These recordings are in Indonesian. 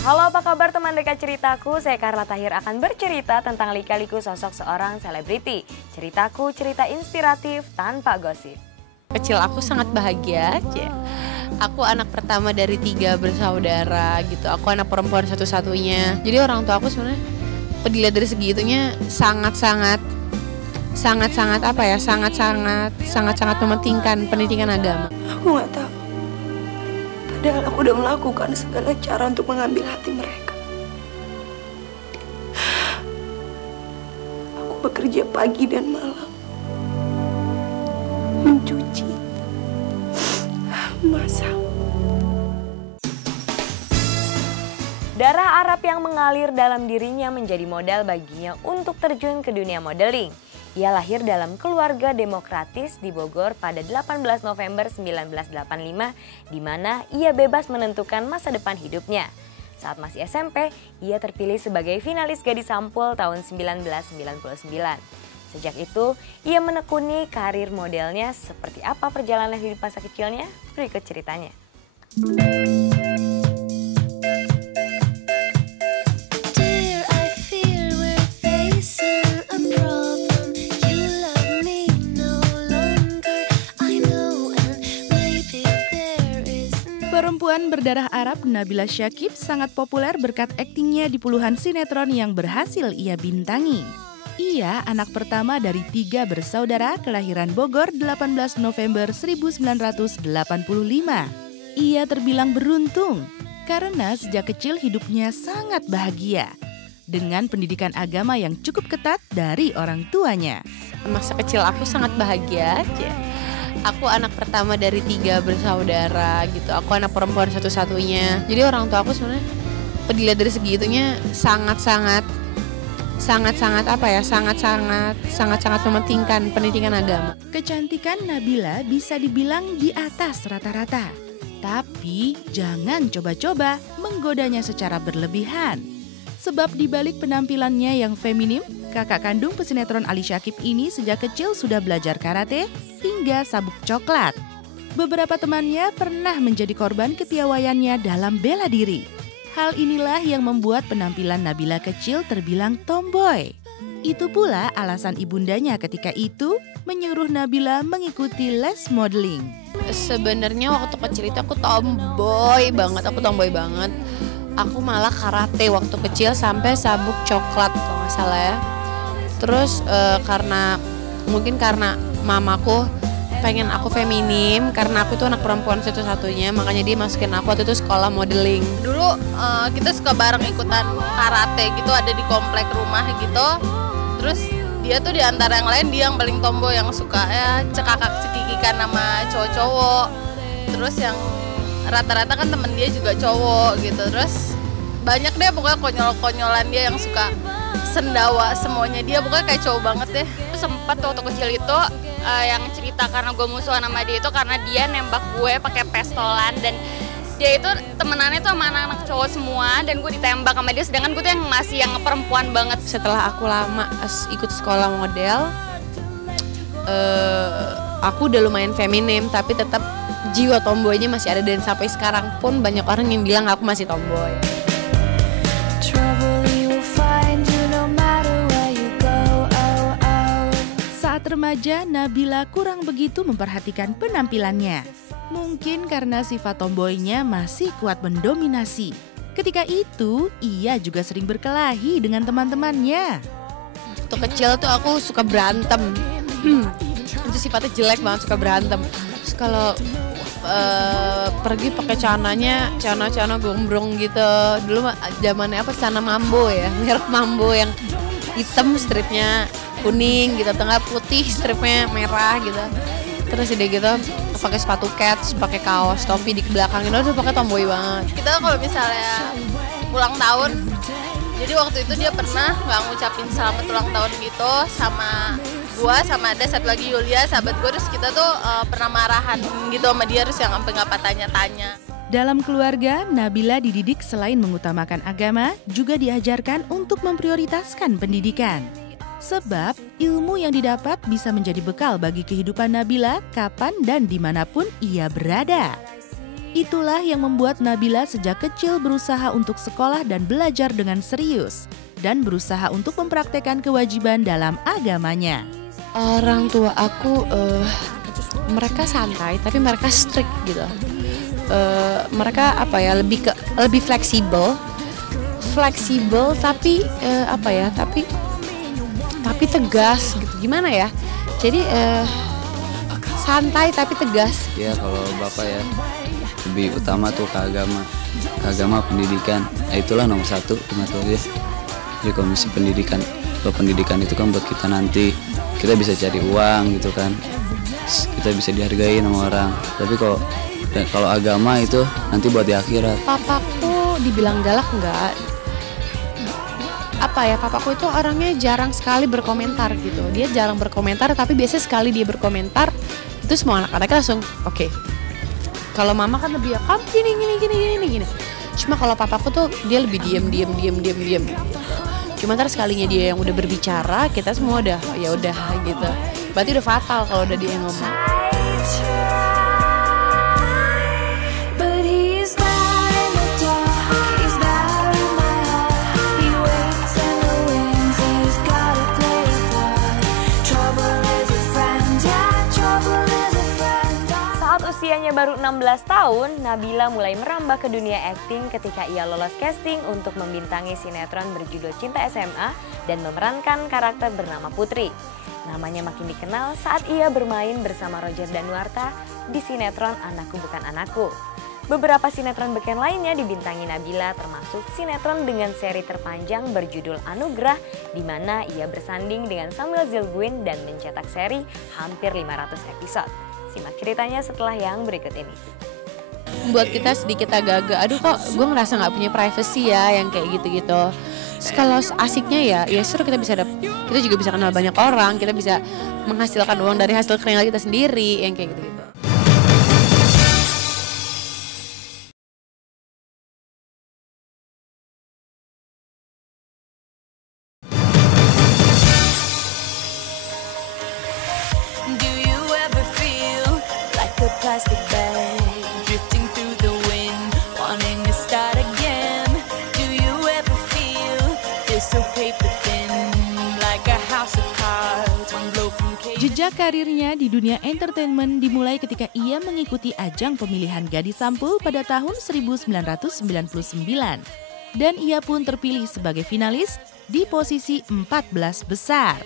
Halo, apa kabar teman dekat ceritaku? Saya Carla Tahir akan bercerita tentang lika-liku sosok seorang selebriti. Ceritaku cerita inspiratif tanpa gosip. Kecil aku sangat bahagia aja. Aku anak pertama dari 3 bersaudara gitu. Aku anak perempuan satu-satunya. Jadi orang tua aku sebenarnya dilihat dari segi itunya sangat-sangat mementingkan pendidikan agama. Aku nggak tahu. Padahal aku udah melakukan segala cara untuk mengambil hati mereka. Aku bekerja pagi dan malam. Mencuci. Masak. Darah Arab yang mengalir dalam dirinya menjadi modal baginya untuk terjun ke dunia modeling. Ia lahir dalam keluarga demokratis di Bogor pada 18 November 1985, di mana ia bebas menentukan masa depan hidupnya. Saat masih SMP, ia terpilih sebagai finalis Gadis Sampul tahun 1999. Sejak itu, ia menekuni karir modelnya. Seperti apa perjalanan hidup masa kecilnya? Berikut ceritanya. Perempuan berdarah Arab Nabila Syakib sangat populer berkat aktingnya di puluhan sinetron yang berhasil ia bintangi. Ia anak pertama dari 3 bersaudara kelahiran Bogor 18 November 1985. Ia terbilang beruntung karena sejak kecil hidupnya sangat bahagia dengan pendidikan agama yang cukup ketat dari orang tuanya. Masa kecil aku sangat bahagia aja. Aku anak pertama dari 3 bersaudara gitu. Aku anak perempuan satu-satunya. Jadi orang tua aku sebenarnya dilihat dari segi itunya sangat-sangat mementingkan pendidikan agama. Kecantikan Nabila bisa dibilang di atas rata-rata. Tapi jangan coba-coba menggodanya secara berlebihan. Sebab di balik penampilannya yang feminim, kakak kandung pesinetron Ali Syakib ini sejak kecil sudah belajar karate hingga sabuk coklat. Beberapa temannya pernah menjadi korban kepiawaiannya dalam bela diri. Hal inilah yang membuat penampilan Nabila kecil terbilang tomboy. Itu pula alasan ibundanya ketika itu menyuruh Nabila mengikuti les modeling. Sebenarnya waktu kecil itu aku tomboy banget. Aku malah karate waktu kecil sampai sabuk coklat kalau nggak salah ya. Terus karena mamaku pengen aku feminim, karena aku tuh anak perempuan satu-satunya, makanya dia masukin aku waktu itu sekolah modeling. Dulu kita suka bareng ikutan karate gitu, ada di komplek rumah gitu. Terus dia tuh di antara yang lain dia yang paling tomboy, yang suka ya cekakak-cekikikan sama cowok-cowok. Terus yang rata-rata kan temen dia juga cowok gitu. Terus banyak deh pokoknya konyol-konyolan dia yang suka sendawa semuanya dia, pokoknya kayak cowok banget deh. Sempat waktu kecil itu yang cerita karena gue musuhan sama dia itu karena dia nembak gue pakai pistolan, dan dia itu temenannya tuh sama anak-anak cowok semua, dan gue ditembak sama dia, sedangkan gue tuh yang masih yang perempuan banget. Setelah aku lama ikut sekolah model, aku udah lumayan feminim, tapi tetap jiwa tomboynya masih ada, dan sampai sekarang pun banyak orang yang bilang aku masih tomboy. Saat remaja, Nabila kurang begitu memperhatikan penampilannya. Mungkin karena sifat tomboynya masih kuat mendominasi. Ketika itu, ia juga sering berkelahi dengan teman-temannya. Waktu kecil tuh aku suka berantem. Itu sifatnya jelek banget, suka berantem. Terus kalau pergi pakai celana gombrong gitu. Dulu zamannya apa, celana mambo ya, merek mambo yang hitam stripnya kuning gitu, tengah putih stripnya merah gitu. Terus udah gitu pakai sepatu kets, pakai kaos topi di belakang itu udah pakai tomboy banget. Kita kalau misalnya ulang tahun, jadi waktu itu dia pernah nggak ngucapin selamat ulang tahun gitu sama gua, sama ada satu lagi Yulia sahabat gua, terus kita tuh pernah marahan gitu sama dia, terus yang sampai nggak tanya-tanya. Dalam keluarga, Nabila dididik selain mengutamakan agama, juga diajarkan untuk memprioritaskan pendidikan. Sebab ilmu yang didapat bisa menjadi bekal bagi kehidupan Nabila kapan dan dimanapun ia berada. Itulah yang membuat Nabila sejak kecil berusaha untuk sekolah dan belajar dengan serius dan berusaha untuk mempraktekkan kewajiban dalam agamanya. Orang tua aku mereka santai tapi mereka strict gitu. Mereka lebih fleksibel tapi tapi tegas gitu. Gimana ya? Jadi santai tapi tegas. Ya kalau bapak ya lebih utama tuh ke agama pendidikan. Nah, itulah nomor satu menurut dia. Jadi komisi pendidikan. Kalau pendidikan itu kan buat kita nanti kita bisa cari uang gitu kan. Kita bisa dihargai sama orang. Tapi kalau agama itu nanti buat di akhirat. Papaku dibilang galak enggak? Papaku itu orangnya jarang sekali berkomentar gitu. Dia jarang berkomentar tapi biasanya sekali dia berkomentar itu semua anak-anaknya langsung oke. Kalau mama kan lebih kamu gini. Cuma kalau papaku tuh dia lebih diam. Cuma ntar sekalinya dia yang udah berbicara, kita semua udah ya udah gitu. Berarti udah fatal kalau udah dia yang ngomong. Usianya baru 16 tahun, Nabila mulai merambah ke dunia akting ketika ia lolos casting untuk membintangi sinetron berjudul Cinta SMA dan memerankan karakter bernama Putri. Namanya makin dikenal saat ia bermain bersama Roger Danuarta di sinetron Anakku Bukan Anakku. Beberapa sinetron beken lainnya dibintangi Nabila termasuk sinetron dengan seri terpanjang berjudul Anugerah di mana ia bersanding dengan Samuel Zilguin dan mencetak seri hampir 500 episode. Simak ceritanya setelah yang berikut ini. Buat kita sedikit agak-agak, aduh kok gue ngerasa gak punya privacy ya yang kayak gitu-gitu. Kalau asiknya ya seru kita juga bisa kenal banyak orang, kita bisa menghasilkan uang dari hasil keringat kita sendiri yang kayak gitu-gitu. Plastic bag drifting through the wind, wanting to start again. Do you ever feel so paper thin, like a house of cards, one blow from cage. Jejak karirnya di dunia entertainment dimulai ketika ia mengikuti ajang pemilihan Gadis Sampul pada tahun 1999 dan ia pun terpilih sebagai finalis di posisi 14 besar.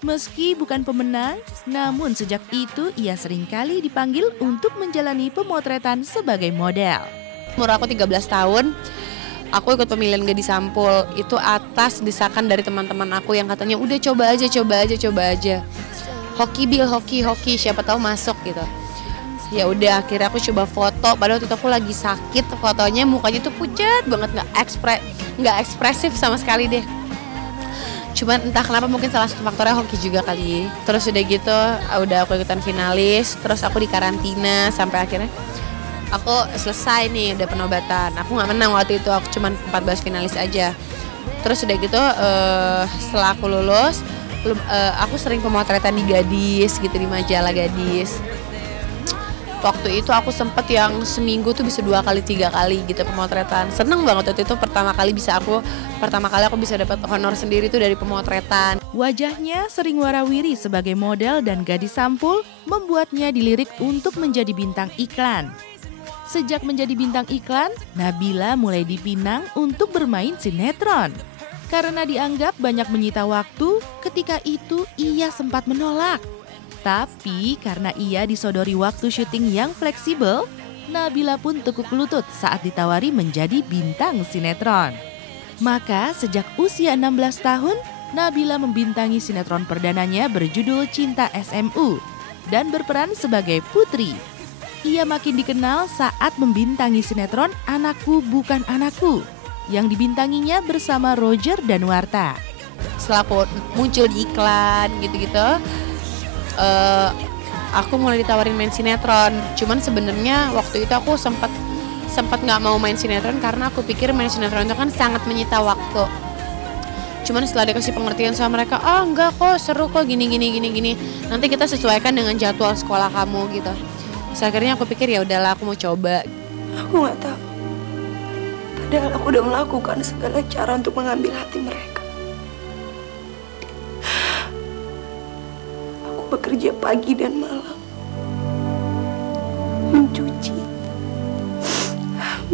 Meski bukan pemenang, namun sejak itu ia seringkali dipanggil untuk menjalani pemotretan sebagai model. Umur aku 13 tahun, aku ikut pemilihan Gadis Sampul itu atas desakan dari teman-teman aku yang katanya udah coba aja. Hoki, siapa tahu masuk gitu. Ya udah akhirnya aku coba foto, padahal waktu itu aku lagi sakit, fotonya mukanya tuh pucat banget, nggak ekspresif sama sekali deh. Cuman entah kenapa mungkin salah satu faktornya hoki juga kali. Terus udah gitu, udah aku ikutan finalis, terus aku di karantina sampai akhirnya aku selesai nih, udah penobatan. Aku nggak menang waktu itu, aku cuman 14 finalis aja. Terus udah gitu, setelah aku lulus, aku sering pemotretan di Gadis gitu, di majalah Gadis. Waktu itu aku sempet yang seminggu tuh bisa 2 kali 3 kali gitu pemotretan. Seneng banget waktu itu pertama kali aku bisa dapat honor sendiri tuh dari pemotretan. Wajahnya sering warawiri sebagai model dan Gadis Sampul membuatnya dilirik untuk menjadi bintang iklan. Sejak menjadi bintang iklan, Nabila mulai dipinang untuk bermain sinetron. Karena dianggap banyak menyita waktu, ketika itu ia sempat menolak. Tapi karena ia disodori waktu syuting yang fleksibel, Nabila pun tekuk lutut saat ditawari menjadi bintang sinetron. Maka sejak usia 16 tahun, Nabila membintangi sinetron perdananya berjudul Cinta SMU dan berperan sebagai Putri. Ia makin dikenal saat membintangi sinetron Anakku Bukan Anakku yang dibintanginya bersama Roger Danuarta. Setelah aku muncul di iklan gitu-gitu, aku mulai ditawarin main sinetron. Cuman sebenarnya waktu itu aku sempat nggak mau main sinetron karena aku pikir main sinetron itu kan sangat menyita waktu. Cuman setelah dikasih pengertian sama mereka, enggak kok, seru kok, gini. Nanti kita sesuaikan dengan jadwal sekolah kamu gitu. Terus akhirnya aku pikir ya udahlah, aku mau coba. Aku nggak tahu. Padahal aku udah melakukan segala cara untuk mengambil hati mereka. Aku bekerja pagi dan malam. Mencuci,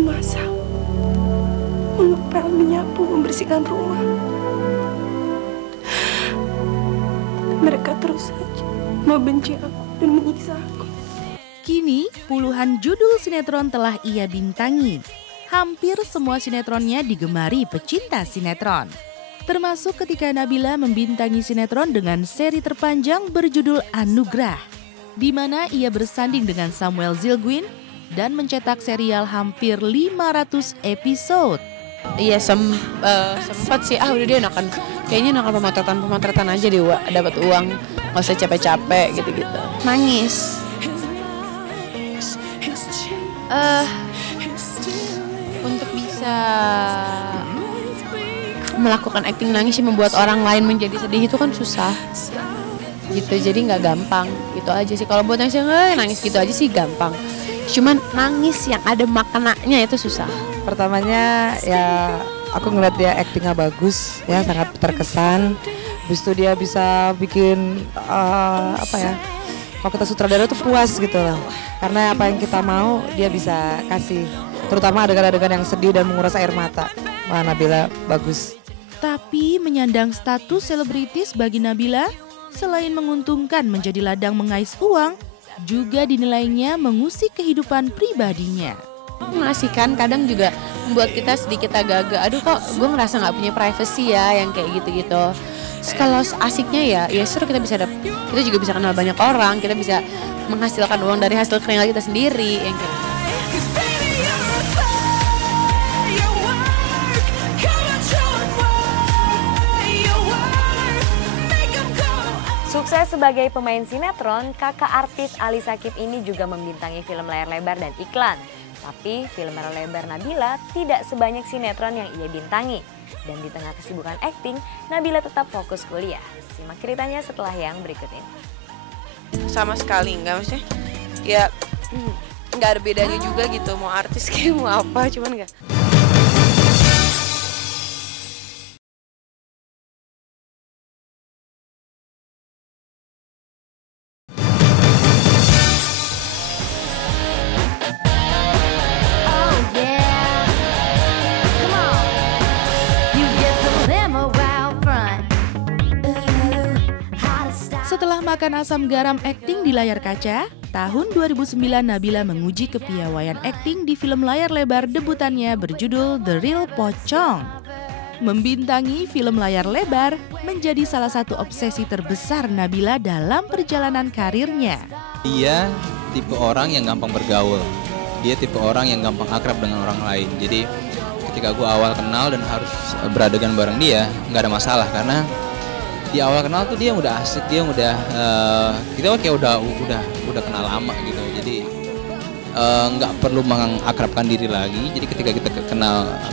masak, mengepel, menyapu, membersihkan rumah. Mereka terus saja membenci aku dan menyiksa aku. Kini, puluhan judul sinetron telah ia bintangi. Hampir semua sinetronnya digemari pecinta sinetron. Termasuk ketika Nabila membintangi sinetron dengan seri terpanjang berjudul Anugerah, di mana ia bersanding dengan Samuel Zilguin dan mencetak serial hampir 500 episode. Iya sempat sih, udah dia enakan, kayaknya enakan pemotretan aja deh, dapat uang, nggak usah capek-capek gitu-gitu. Nangis. Untuk bisa melakukan acting nangis yang membuat orang lain menjadi sedih itu kan susah gitu, jadi nggak gampang gitu aja sih. Kalau buat nangis nangis gitu aja sih gampang, cuman nangis yang ada maknanya itu susah. Pertamanya ya aku ngeliat dia aktingnya bagus ya, sangat terkesan. Habis itu dia bisa bikin kalau kita sutradara tuh puas gitu loh, karena apa yang kita mau dia bisa kasih, terutama adegan-adegan yang sedih dan menguras air mata. Wah, Nabila bagus. Tapi menyandang status selebritis bagi Nabila, selain menguntungkan menjadi ladang mengais uang, juga dinilainya mengusik kehidupan pribadinya. Mengasihkan, kadang juga membuat kita sedikit agak-agak, aduh kok gue ngerasa nggak punya privacy ya, yang kayak gitu-gitu. Kalau asiknya ya seru, kita juga bisa kenal banyak orang, kita bisa menghasilkan uang dari hasil keringat kita sendiri, yang kayak gitu. Sukses sebagai pemain sinetron, kakak artis Ali Sakib ini juga membintangi film layar lebar dan iklan. Tapi film layar lebar Nabila tidak sebanyak sinetron yang ia bintangi. Dan di tengah kesibukan akting, Nabila tetap fokus kuliah. Simak ceritanya setelah yang berikut ini. Sama sekali enggak, maksudnya ya nggak ada bedanya juga gitu, mau artis kayak mau apa, cuman enggak. Setelah makan asam garam akting di layar kaca, tahun 2009 Nabila menguji kepiawaian akting di film layar lebar debutannya berjudul The Real Pocong. Membintangi film layar lebar menjadi salah satu obsesi terbesar Nabila dalam perjalanan karirnya. Dia tipe orang yang gampang bergaul. Dia tipe orang yang gampang akrab dengan orang lain. Jadi ketika gue awal kenal dan harus beradegan bareng dia, nggak ada masalah karena di awal kenal tuh dia udah asik, dia udah kita kayak udah kenal lama gitu. Jadi nggak perlu mengakrabkan diri lagi. Jadi ketika kita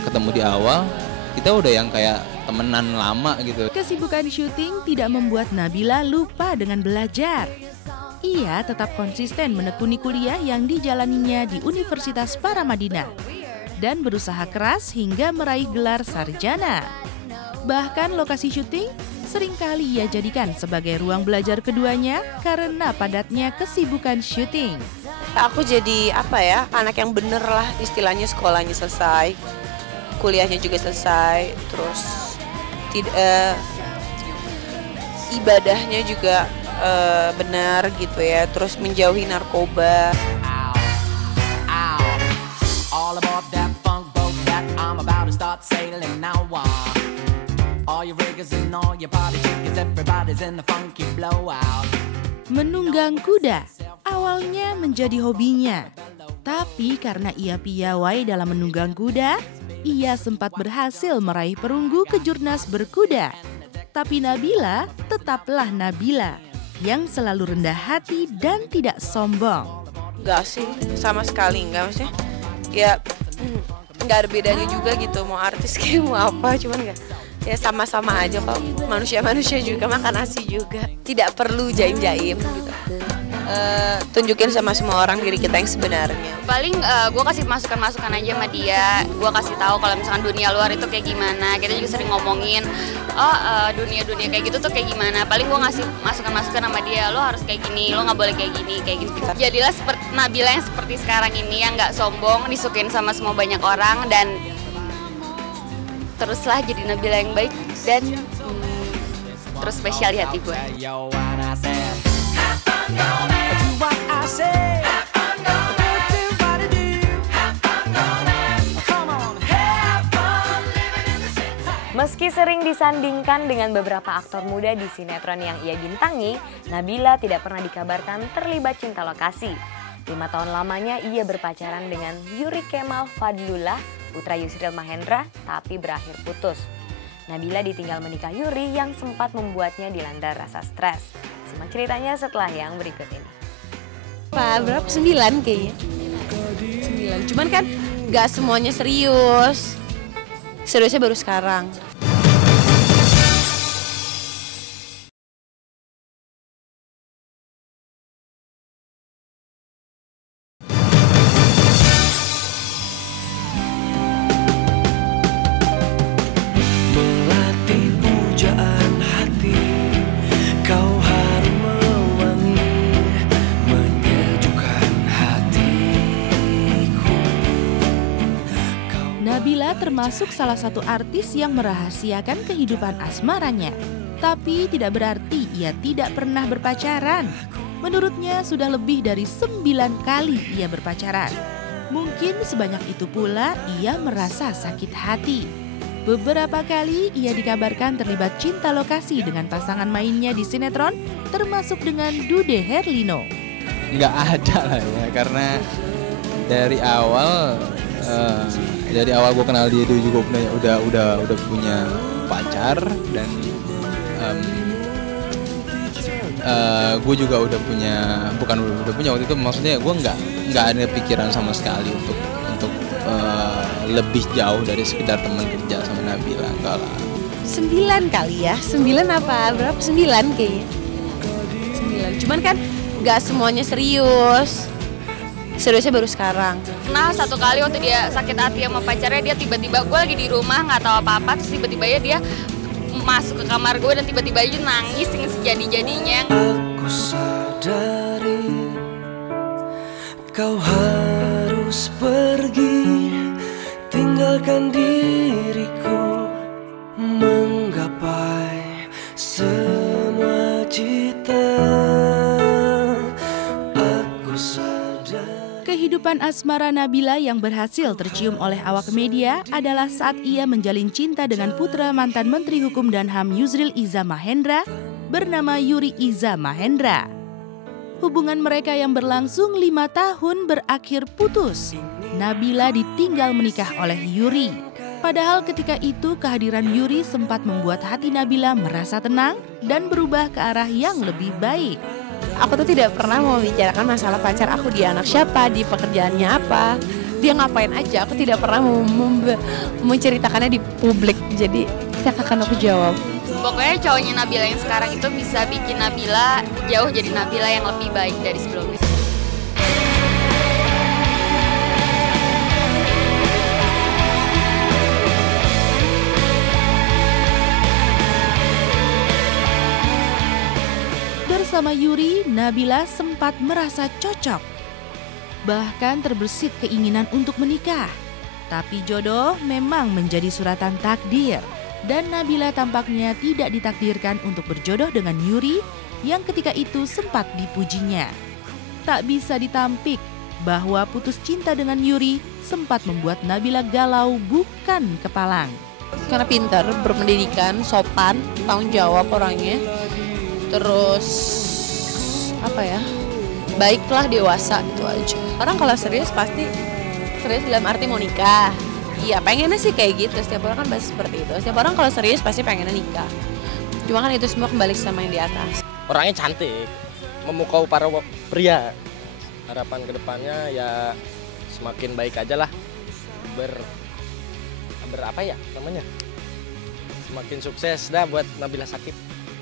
ketemu di awal, kita udah yang kayak temenan lama gitu. Kesibukan syuting tidak membuat Nabila lupa dengan belajar. Ia tetap konsisten menekuni kuliah yang dijalaninya di Universitas Paramadina dan berusaha keras hingga meraih gelar sarjana. Bahkan lokasi syuting seringkali ia jadikan sebagai ruang belajar keduanya karena padatnya kesibukan syuting. Aku jadi anak yang bener lah istilahnya, sekolahnya selesai, kuliahnya juga selesai, terus ibadahnya juga benar gitu ya, terus menjauhi narkoba. Menunggang kuda awalnya menjadi hobinya, tapi karena ia piawai dalam menunggang kuda, ia sempat berhasil meraih perunggu kejurnas berkuda. Tapi Nabila tetaplah Nabila yang selalu rendah hati dan tidak sombong. Enggak sih, sama sekali enggak, maksudnya ya nggak ada bedanya juga gitu, mau artis kayak mau apa, cuman enggak. Ya sama-sama aja kok, manusia juga makan nasi juga, tidak perlu jaim-jaim gitu. tunjukin sama semua orang diri kita yang sebenarnya. Paling gue kasih masukan-masukan aja sama dia. Gue kasih tahu kalau misalkan dunia luar itu kayak gimana. Kita juga sering ngomongin, dunia-dunia kayak gitu tuh kayak gimana. Paling gue ngasih masukan-masukan sama dia. Lo harus kayak gini, lo nggak boleh kayak gini, kayak gitu. Jadilah seperti Nabila yang seperti sekarang ini, yang nggak sombong, disukain sama semua banyak orang, dan teruslah jadi Nabila yang baik dan terus spesial di hati gue. Meski sering disandingkan dengan beberapa aktor muda di sinetron yang ia bintangi, Nabila tidak pernah dikabarkan terlibat cinta lokasi. 5 tahun lamanya ia berpacaran dengan Yuri Kemal Fadlullah, putra Yusril Mahendra, tapi berakhir putus. Nabila ditinggal menikah Yuri yang sempat membuatnya dilanda rasa stres. Simak ceritanya setelah yang berikut ini. Berapa? 9 kayaknya. 9. Cuman kan gak semuanya serius. Seriusnya baru sekarang. Melatih pujaan hati, kau harum mewangi, menyejukkan hatiku. Nabila termasuk salah satu artis yang merahasiakan kehidupan asmaranya. Tapi tidak berarti ia tidak pernah berpacaran. Menurutnya sudah lebih dari 9 kali ia berpacaran. Mungkin sebanyak itu pula ia merasa sakit hati. Beberapa kali ia dikabarkan terlibat cinta lokasi dengan pasangan mainnya di sinetron, termasuk dengan Dude Herlino. Nggak ada lah ya, karena dari awal gue kenal dia itu juga udah punya pacar, dan gue juga udah punya waktu itu, maksudnya gue nggak ada pikiran sama sekali untuk lebih jauh dari sekedar teman kerja sama Nabila, enggak lah. 9 kali ya, 9 apa berapa? 9 kayaknya. 9. Cuman kan gak semuanya serius. Seriusnya baru sekarang. Nah, satu kali waktu dia sakit hati sama pacarnya, dia tiba-tiba, gue lagi di rumah nggak tahu apa-apa, terus tiba-tiba ya dia masuk ke kamar gue dan tiba-tiba aja nangis yang sejadi-jadinya. Aku sadari kau harus pergi, tinggalkan diriku menggapai semua cita. Aku sadar. Kehidupan asmara Nabila yang berhasil tercium oleh awak media adalah saat ia menjalin cinta dengan putra mantan Menteri Hukum dan HAM Yusril Iza Mahendra bernama Yuri Iza Mahendra. Hubungan mereka yang berlangsung 5 tahun berakhir putus. Nabila ditinggal menikah oleh Yuri. Padahal ketika itu kehadiran Yuri sempat membuat hati Nabila merasa tenang dan berubah ke arah yang lebih baik. Aku tuh tidak pernah mau membicarakan masalah pacar aku, dia anak siapa, di pekerjaannya apa, dia ngapain aja. Aku tidak pernah menceritakannya di publik. Jadi tidak akan aku jawab. Pokoknya cowoknya Nabila yang sekarang itu bisa bikin Nabila jauh jadi Nabila yang lebih baik dari sebelumnya. Bersama Yuri, Nabila sempat merasa cocok. Bahkan terbersit keinginan untuk menikah. Tapi jodoh memang menjadi suratan takdir. Dan Nabila tampaknya tidak ditakdirkan untuk berjodoh dengan Yuri yang ketika itu sempat dipujinya. Tak bisa ditampik bahwa putus cinta dengan Yuri sempat membuat Nabila galau bukan kepalang. Karena pintar, berpendidikan, sopan, tanggung jawab orangnya. Terus baiklah, dewasa, itu aja. Orang kalau serius pasti serius dalam arti mau nikah. Iya, pengennya sih kayak gitu. Setiap orang kan pasti seperti itu. Setiap orang kalau serius pasti pengennya nikah. Cuma kan itu semua kembali sama yang di atas. Orangnya cantik, memukau para pria. Harapan kedepannya ya semakin baik aja lah. Semakin sukses dah buat Nabila Shakib.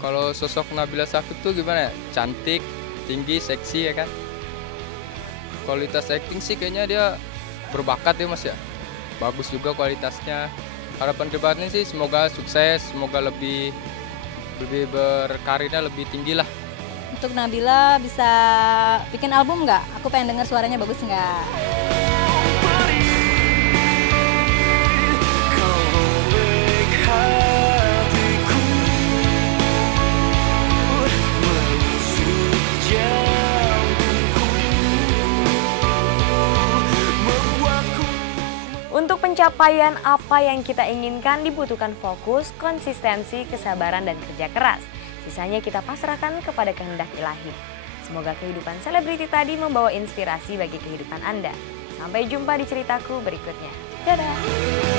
Kalau sosok Nabila Shakib tuh gimana ya? Cantik, tinggi, seksi ya kan. Kualitas acting sih kayaknya dia berbakat ya Mas ya. Bagus juga kualitasnya. Harapan kedepannya sih semoga sukses, semoga lebih berkarirnya lebih tinggi lah. Untuk Nabila bisa bikin album nggak? Aku pengen dengar suaranya bagus nggak? Untuk pencapaian apa yang kita inginkan dibutuhkan fokus, konsistensi, kesabaran, dan kerja keras. Sisanya kita pasrahkan kepada kehendak ilahi. Semoga kehidupan selebriti tadi membawa inspirasi bagi kehidupan Anda. Sampai jumpa di ceritaku berikutnya. Dadah!